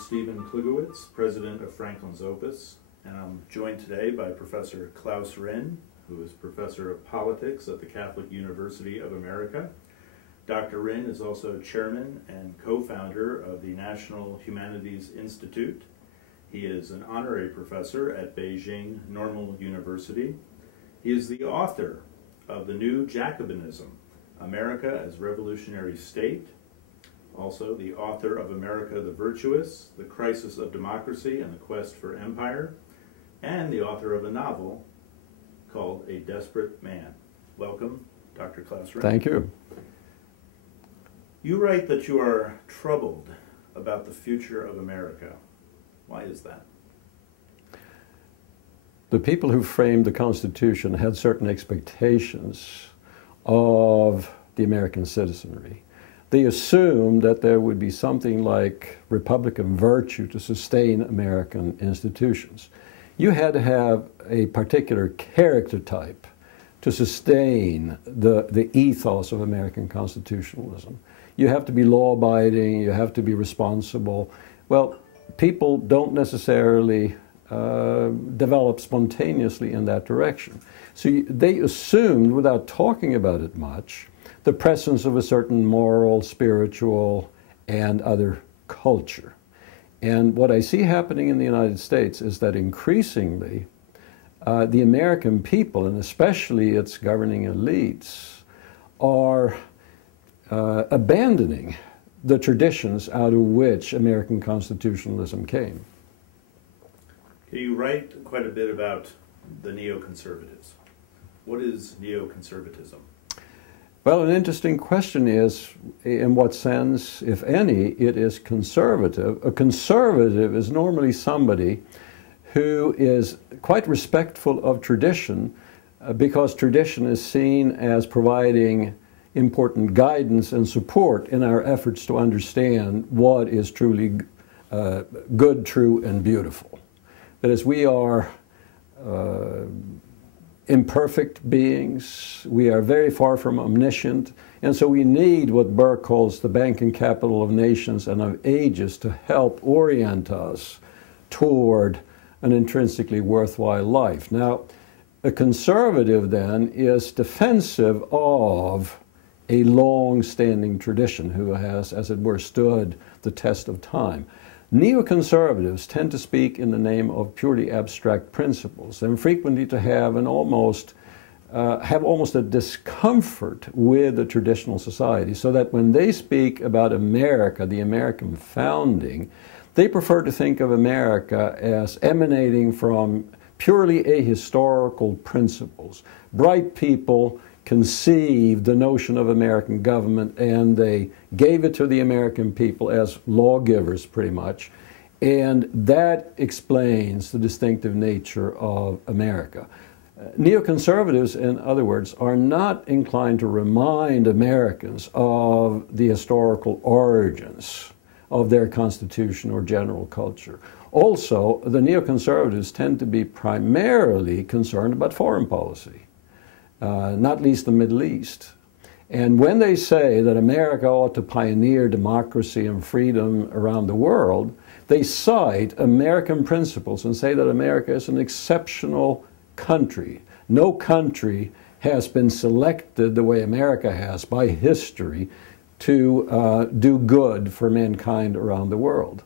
Stephen Klugowitz, president of Franklin's Opus, and I'm joined today by Professor Klaus Rinn, who is professor of politics at the Catholic University of America. Dr. Rinn is also chairman and co-founder of the National Humanities Institute. He is an honorary professor at Beijing Normal University. He is the author of The New Jacobinism, America as Revolutionary State, also the author of America the Virtuous, The Crisis of Democracy and the Quest for Empire, and the author of a novel called A Desperate Man. Welcome, Dr. Klaus Rinn. Thank you. You write that you are troubled about the future of America. Why is that? The people who framed the Constitution had certain expectations of the American citizenry. They assumed that there would be something like Republican virtue to sustain American institutions. You had to have a particular character type to sustain the ethos of American constitutionalism. You have to be law-abiding, you have to be responsible. Well, people don't necessarily develop spontaneously in that direction. So they assumed, without talking about it much, the presence of a certain moral, spiritual, and other culture. And what I see happening in the United States is that increasingly the American people, and especially its governing elites, are abandoning the traditions out of which American constitutionalism came. You write quite a bit about the neoconservatives. What is neoconservatism? Well, an interesting question is, in what sense, if any, it is conservative. A conservative is normally somebody who is quite respectful of tradition because tradition is seen as providing important guidance and support in our efforts to understand what is truly good, true, and beautiful. That is, we are imperfect beings, we are very far from omniscient, and so we need what Burke calls the banking capital of nations and of ages to help orient us toward an intrinsically worthwhile life. Now, a conservative then is defensive of a long-standing tradition who has, as it were, stood the test of time. Neoconservatives tend to speak in the name of purely abstract principles and frequently to have an almost a discomfort with the traditional society, so that when they speak about America, the American founding, they prefer to think of America as emanating from purely ahistorical principles. Bright people conceived the notion of American government and they gave it to the American people as lawgivers pretty much, and that explains the distinctive nature of America. Neoconservatives, in other words, are not inclined to remind Americans of the historical origins of their constitution or general culture. Also, the neoconservatives tend to be primarily concerned about foreign policy. Not least the Middle East. And when they say that America ought to pioneer democracy and freedom around the world, they cite American principles and say that America is an exceptional country. No country has been selected the way America has by history to do good for mankind around the world.